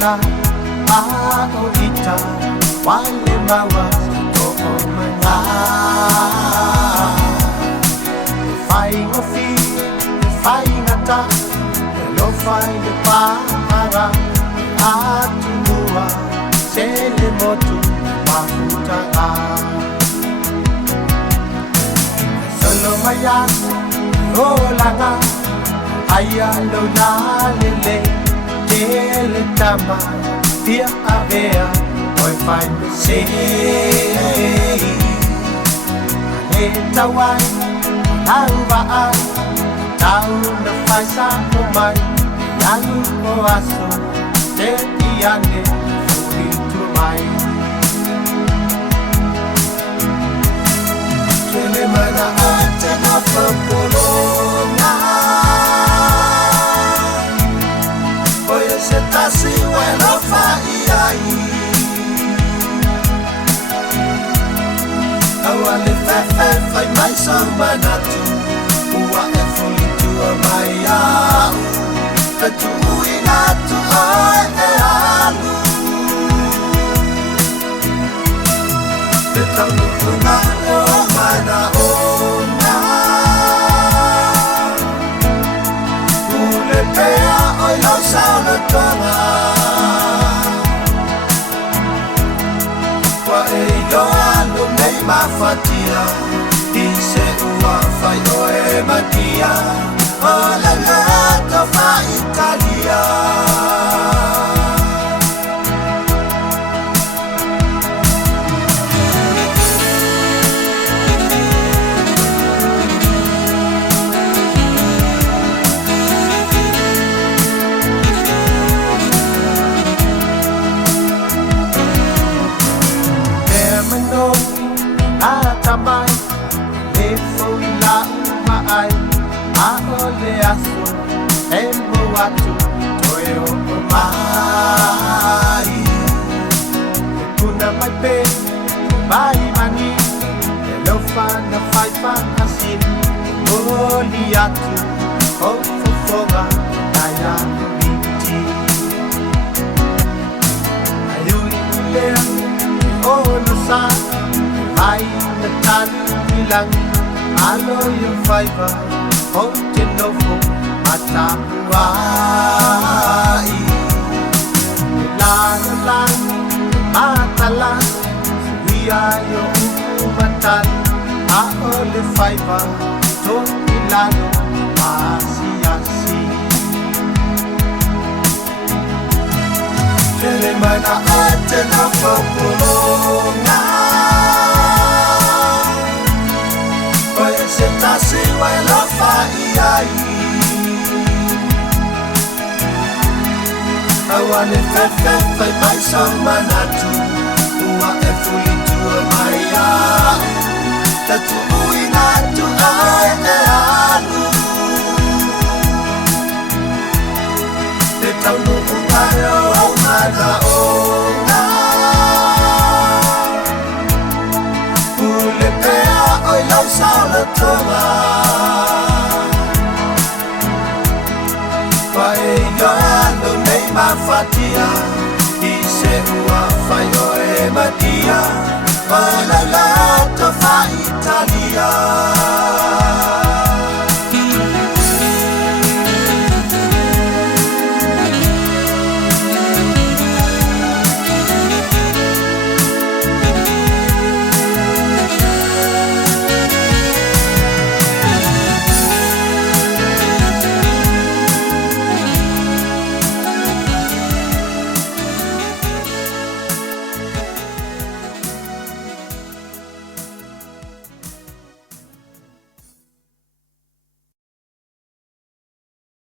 la o ita wale mawa to omanga flying a fee flying a ta lo fai de para atunua sele motu mafuta solo maya olanga aya lo la lele tele tama dia avea oi find the say eta wai auva ai tau na faisa o mai yalu o aso te iane fui tu mai tele mana ate na popolona oye se tasi welo fai ai awale fefe fai mai so manatu ua e fuli tua mai au e tu ina tu ai e alu te tamu kuna e o mana ona ule pea oi lo sao na tonga wa e yo alu nei mafatia Dise ua fai o e matia o la gato fa Italia Termino atamai ai a ole aso e mo atu toe o mai e kuna mai pe mai mani e lo fa na fai pa asin oli atu o fofoga daya biti ayuri lea o no sa mai na tan bilang alo yung fiber o tinofo matapuai ilano lang matala suya yung umatan aole fiber to ilano masiyasi Tele mana ate na popolonga se tasi wai lo fai ai awane fefe fai mai so manatu ua e fuli tua mai au tatu uina tu ai e alu te tau nuku mai o mana ona ule pea oi lau sao le tonga Pai yo alo nei mafatia Ise ua fai o e matia O la lato fa Italia